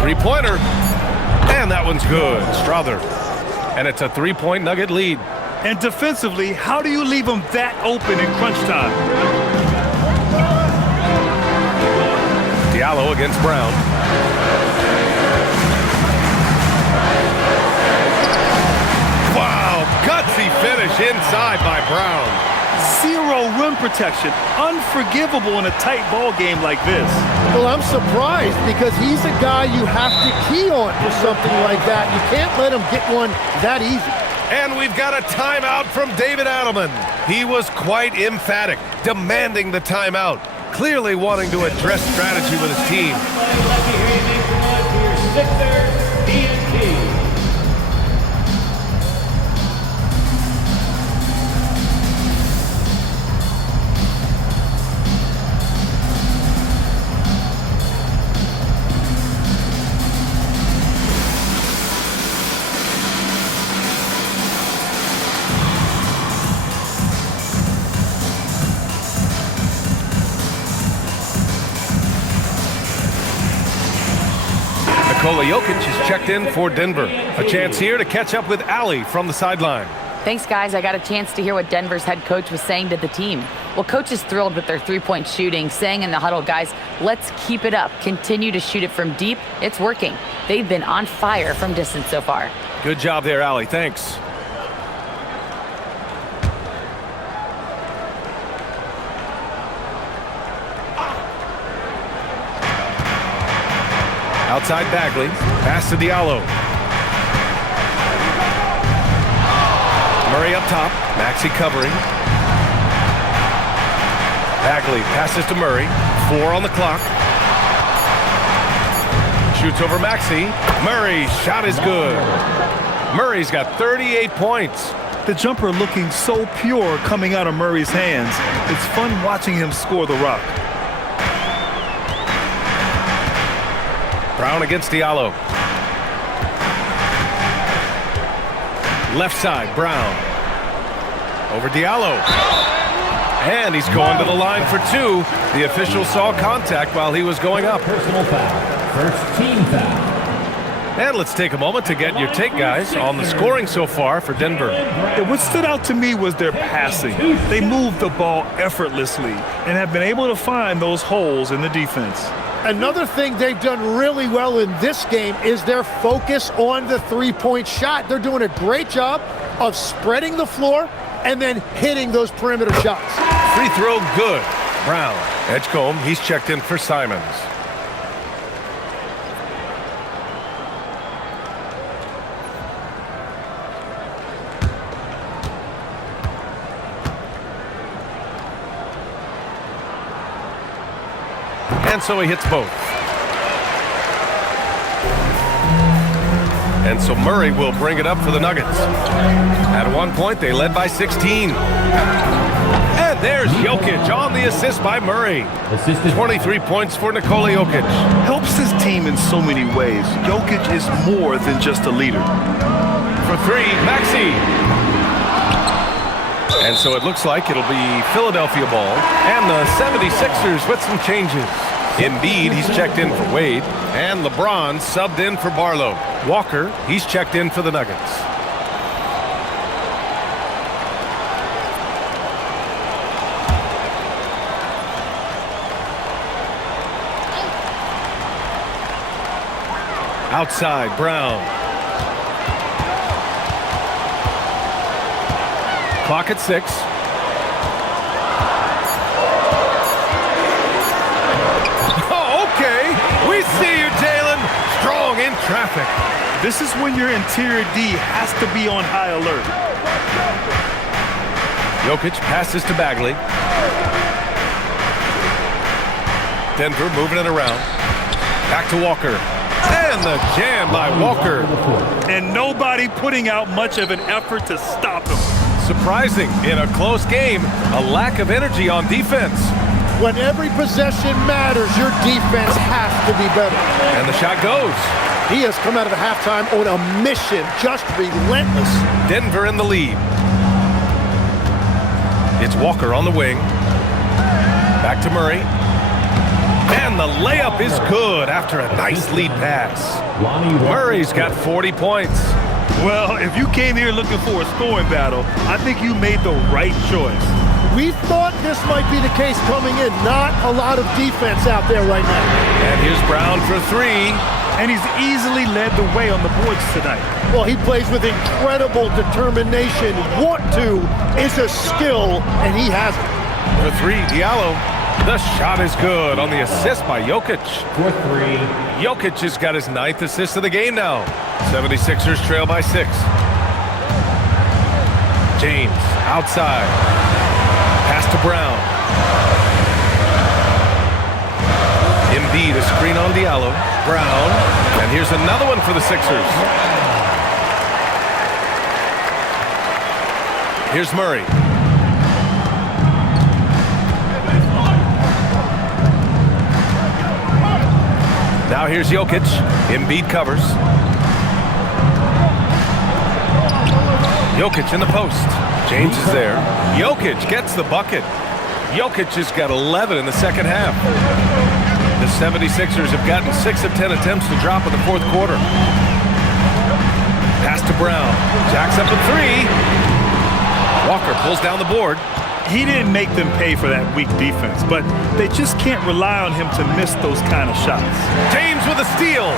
Three-pointer. And that one's good. Strother. And it's a three-point Nugget lead. And defensively, how do you leave them that open in crunch time? Diallo against Brown. Wow, gutsy finish inside by Brown. Zero rim protection. Unforgivable in a tight ball game like this. Well, I'm surprised because he's a guy you have to key on for something like that. You can't let him get one that easy. And we've got a timeout from David Adelman. He was quite emphatic, demanding the timeout, clearly wanting to address strategy with his team. I'd like to hear you make the one for your sixth D&T. Nikola Jokic is checked in for Denver. A chance here to catch up with Allie from the sideline. Thanks, guys. I got a chance to hear what Denver's head coach was saying to the team. Well, coach is thrilled with their three-point shooting, saying in the huddle, guys, let's keep it up. Continue to shoot it from deep. It's working. They've been on fire from distance so far. Good job there, Allie. Thanks. Outside Bagley. Pass to Diallo. Murray up top. Maxey covering. Bagley passes to Murray. 4 on the clock. Shoots over Maxey. Murray's shot is good. Murray's got 38 points. The jumper looking so pure coming out of Murray's hands. It's fun watching him score the rock. Brown against Diallo. Left side, Brown. Over Diallo. And he's going to the line for 2. The official saw contact while he was going up. Personal foul. First team foul. And let's take a moment to get your take, guys, on the scoring so far for Denver. What stood out to me was their passing. They moved the ball effortlessly and have been able to find those holes in the defense. Another thing they've done really well in this game is their focus on the three-point shot. They're doing a great job of spreading the floor and then hitting those perimeter shots. Free throw good. Brown. Edgecombe, he's checked in for Simons. And so he hits both. And so Murray will bring it up for the Nuggets. At one point, they led by 16. And there's Jokic on the assist by Murray. 23 points for Nikola Jokic. Helps his team in so many ways. Jokic is more than just a leader. For 3, Maxey. And so it looks like it'll be Philadelphia ball. And the 76ers with some changes. Embiid, he's checked in for Wade. And LeBron subbed in for Barlow. Walker, he's checked in for the Nuggets. Outside, Brown. Clock at 6. We see you, Jalen. Strong in traffic. This is when your interior D has to be on high alert. Jokic passes to Bagley. Denver moving it around. Back to Walker. And the jam by Walker. And nobody putting out much of an effort to stop him. Surprising in a close game, a lack of energy on defense. When every possession matters, your defense has to be better. And the shot goes. He has come out of the halftime on a mission, just relentless. Denver in the lead. It's Walker on the wing. Back to Murray. And the layup is good after a nice lead pass. Murray's got 40 points. Well, if you came here looking for a scoring battle, I think you made the right choice. We thought this might be the case coming in. Not a lot of defense out there right now. And here's Brown for three. And he's easily led the way on the boards tonight. Well, he plays with incredible determination. Want to is a skill, and he has it. For three, Diallo. The shot is good on the assist by Jokic. For three. Jokic has got his 9th assist of the game now. 76ers trail by 6. James outside. Pass to Brown. Embiid, a screen on Diallo. Brown. And here's another one for the Sixers. Here's Murray. Now here's Jokic. Embiid covers. Jokic in the post. James is there. Jokic gets the bucket. Jokic has got 11 in the second half. The 76ers have gotten 6 of 10 attempts to drop in the fourth quarter. Pass to Brown. Jacks up a three. Walker pulls down the board. He didn't make them pay for that weak defense, but they just can't rely on him to miss those kind of shots. James with a steal.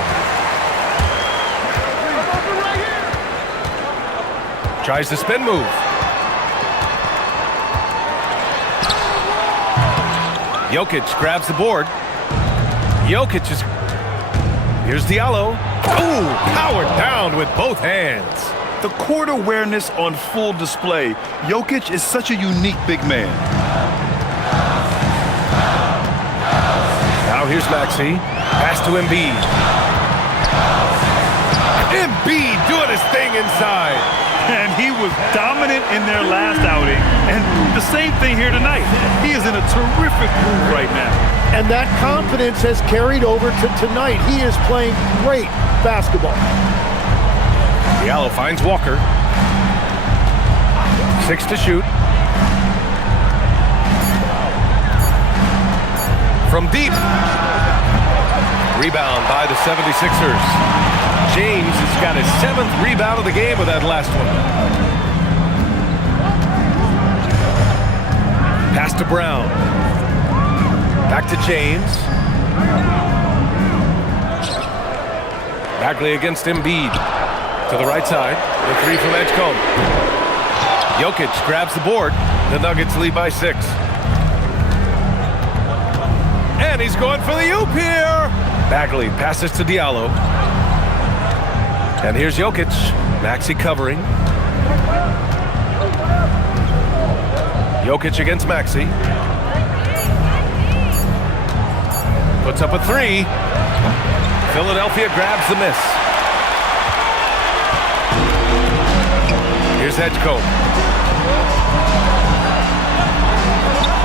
Tries the spin move. Jokic grabs the board. Jokic is... Here's Diallo. Ooh, powered down with both hands. The court awareness on full display. Jokic is such a unique big man. Now here's Maxey. Pass to Embiid. Embiid doing his thing inside. And he was dominant in their last outing. And the same thing here tonight. He is in a terrific mood right now. And that confidence has carried over to tonight. He is playing great basketball. Diallo finds Walker. 6 to shoot. From deep. Rebound by the 76ers. James has got his 7th rebound of the game with that last one. Pass to Brown. Back to James. Bagley against Embiid. To the right side. The three from Edgecombe. Jokic grabs the board. The Nuggets lead by 6. And he's going for the oop here. Bagley passes to Diallo. And here's Jokic. Maxey covering. Jokic against Maxey. Puts up a three. Philadelphia grabs the miss. Here's Edgecombe.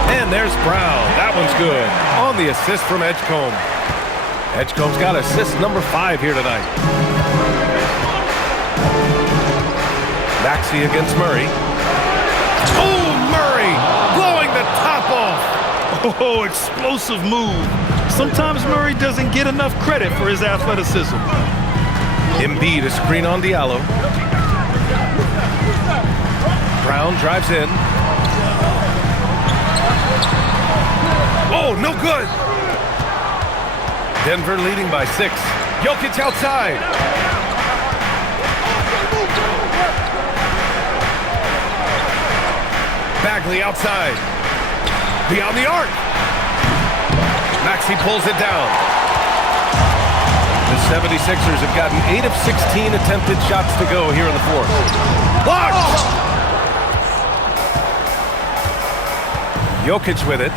And there's Brown. That one's good. On the assist from Edgecombe. Edgecombe's got assist number 5 here tonight. Maxey against Murray. Oh, Murray blowing the top off. Oh, explosive move. Sometimes Murray doesn't get enough credit for his athleticism. Embiid, a screen on Diallo. Brown drives in. Oh, no good. Denver leading by 6. Jokic outside. Bagley outside. Beyond the arc. Maxey pulls it down. The 76ers have gotten 8 of 16 attempted shots to go here in the fourth. Blocked! Jokic with it.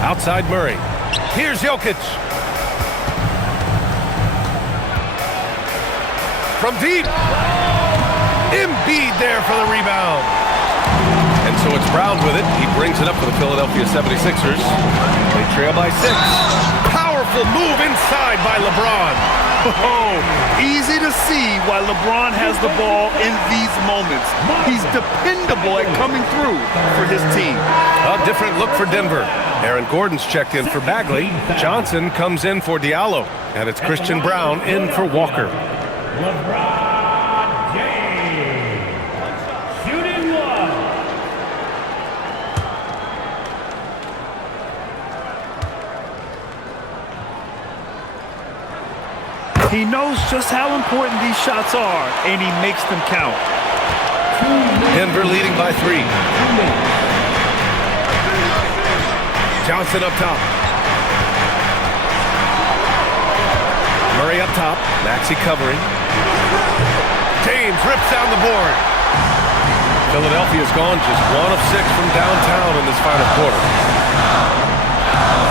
Outside Murray. Here's Jokic. From deep. Embiid there for the rebound. And so it's Brown with it. He brings it up for the Philadelphia 76ers. They trail by 6. Powerful move inside by LeBron. Oh, easy to see why LeBron has the ball in these moments. He's dependable at coming through for his team. A different look for Denver. Aaron Gordon's checked in for Bagley. Johnson comes in for Diallo. And it's Christian Brown in for Walker. LeBron James. Shooting one. He knows just how important these shots are, and he makes them count. Denver leading by 3. Johnson up top. Murray up top. Maxey covering. James rips down the board. Philadelphia's gone just 1 of 6 from downtown in this final quarter.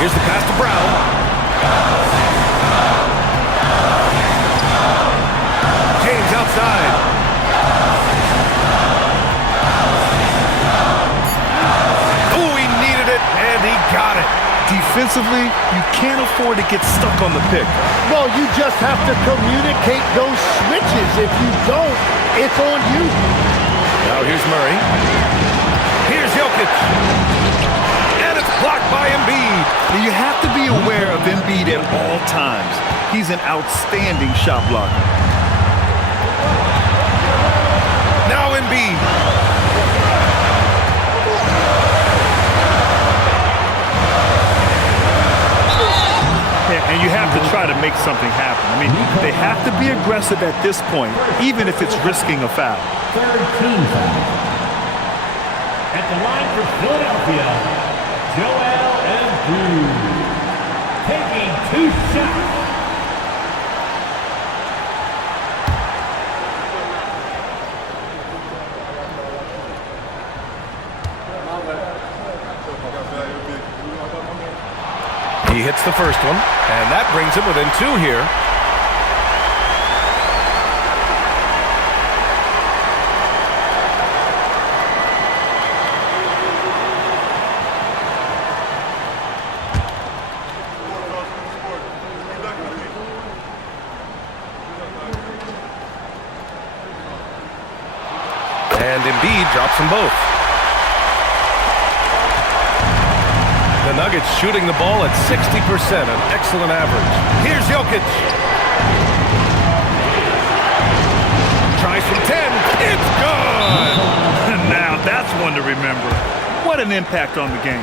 Here's the pass to Brown. James outside. Ooh, he needed it, and he got it. Defensively, you can't afford to get stuck on the pick. Well, you just have to communicate those switches. If you don't, it's on you. Now here's Murray. Here's Jokic. And it's blocked by Embiid. And you have to be aware of Embiid at all times. He's an outstanding shot blocker. Now Embiid. And you have to try to make something happen. I mean, they have to be aggressive at this point, even if it's risking a foul. Third team foul. At the line for Philadelphia, Joel Embiid. Taking 2 shots. He hits the first one, and that brings him within 2 here. And Embiid drops them both. The Nuggets shooting the ball at 60%, an excellent average. Here's Jokic. Tries from 10. It's good! Now that's one to remember. What an impact on the game.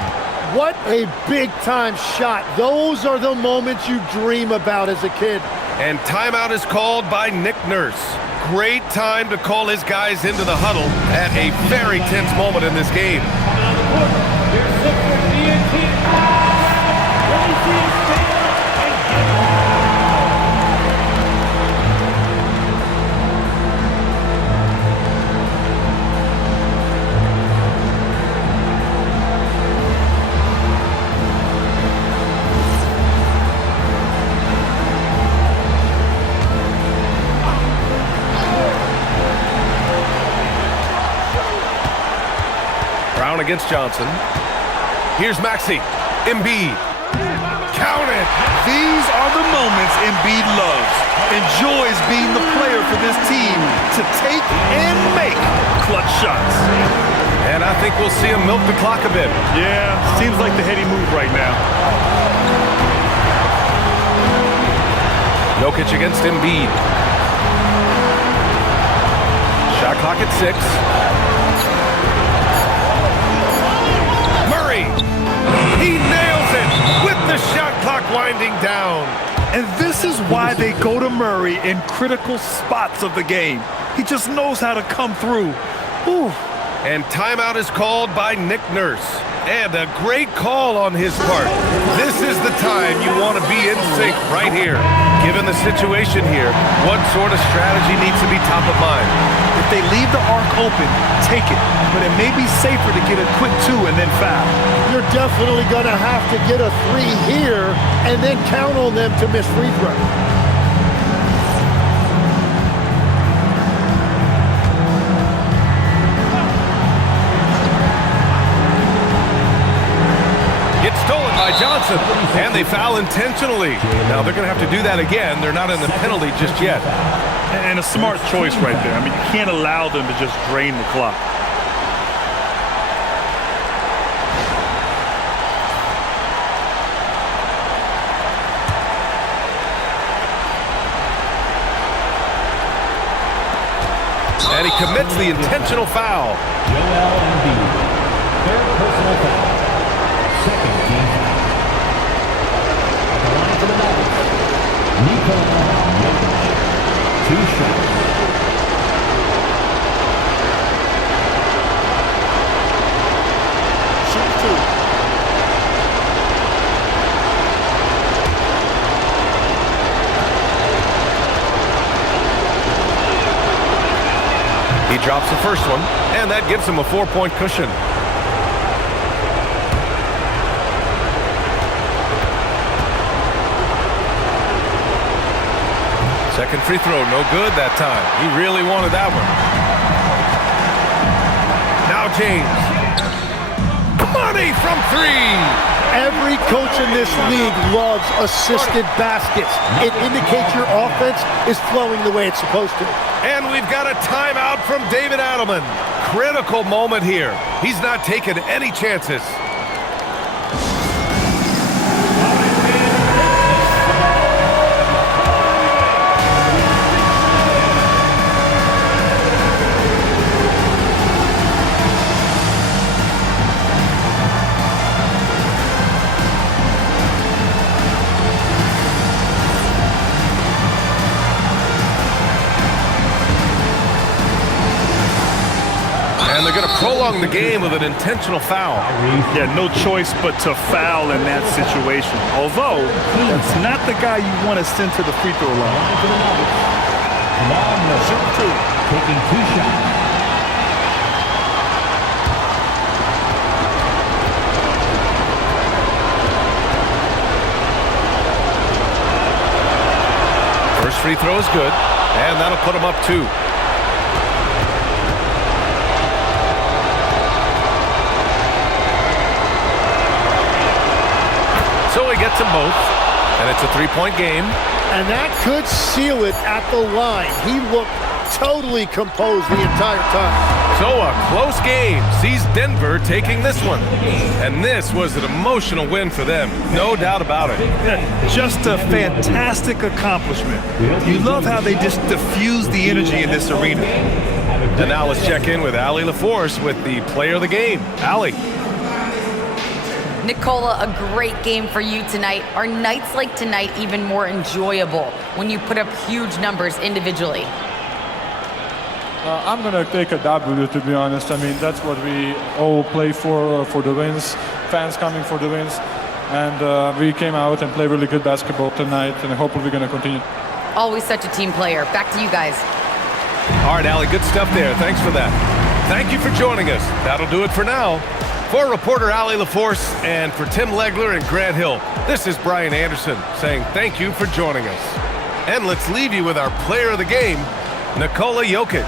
What a big-time shot. Those are the moments you dream about as a kid. And timeout is called by Nick Nurse. Great time to call his guys into the huddle at a very tense moment in this game. Brown against Johnson. Here's Maxey. Embiid. Count it. These are the moments Embiid loves. Enjoys being the player for this team to take and make clutch shots. And I think we'll see him milk the clock a bit. Yeah, seems like the heady move right now. Jokic against Embiid. Shot clock at 6. He nails it with the shot clock winding down. And this is why they go to Murray in critical spots of the game. He just knows how to come through. Ooh. And timeout is called by Nick Nurse. And a great call on his part. This is the time you want to be in sync right here. Given the situation here, what sort of strategy needs to be top of mind? If they leave the arc open, take it. But it may be safer to get a quick 2 and then foul. You're definitely going to have to get a 3 here and then count on them to miss free throw. they foul intentionally. Now they're going to have to do that again. They're not in the penalty just yet. And a smart choice right there. I mean, you can't allow them to just drain the clock. And he commits the intentional foul. Joel Embiid. Third personal foul. Second team foul. At the line for the Nuggets, Nikola Jokic. 2 shots. Shoot 2. He drops the first one, and that gives him a 4-point cushion. Second free throw, no good that time. He really wanted that one. Now James. Money from 3. Every coach in this league loves assisted baskets. It indicates your offense is flowing the way it's supposed to. And we've got a timeout from David Adelman. Critical moment here. He's not taking any chances. And they're going to prolong the game with an intentional foul. Yeah, no choice but to foul in that situation. Although, that's not the guy you want to send to the free throw line. Shoot 2. Taking 2 shots. First free throw is good, and that'll put him up 2. So he gets them both, and it's a 3-point game. And that could seal it at the line. He looked totally composed the entire time. So a close game sees Denver taking this one. And this was an emotional win for them, no doubt about it. Yeah, just a fantastic accomplishment. You love how they just diffuse the energy in this arena. And now let's check in with Allie LaForce with the player of the game. Allie. Nikola, a great game for you tonight. Are nights like tonight even more enjoyable when you put up huge numbers individually? I'm going to take a W, to be honest. I mean, that's what we all play for the wins. Fans coming for the wins. And we came out and played really good basketball tonight, and hopefully we're going to continue. Always such a team player. Back to you guys. All right, Allie, good stuff there. Thanks for that. Thank you for joining us. That'll do it for now. For reporter Allie LaForce and for Tim Legler and Grant Hill, this is Brian Anderson saying thank you for joining us. And let's leave you with our player of the game, Nikola Jokic.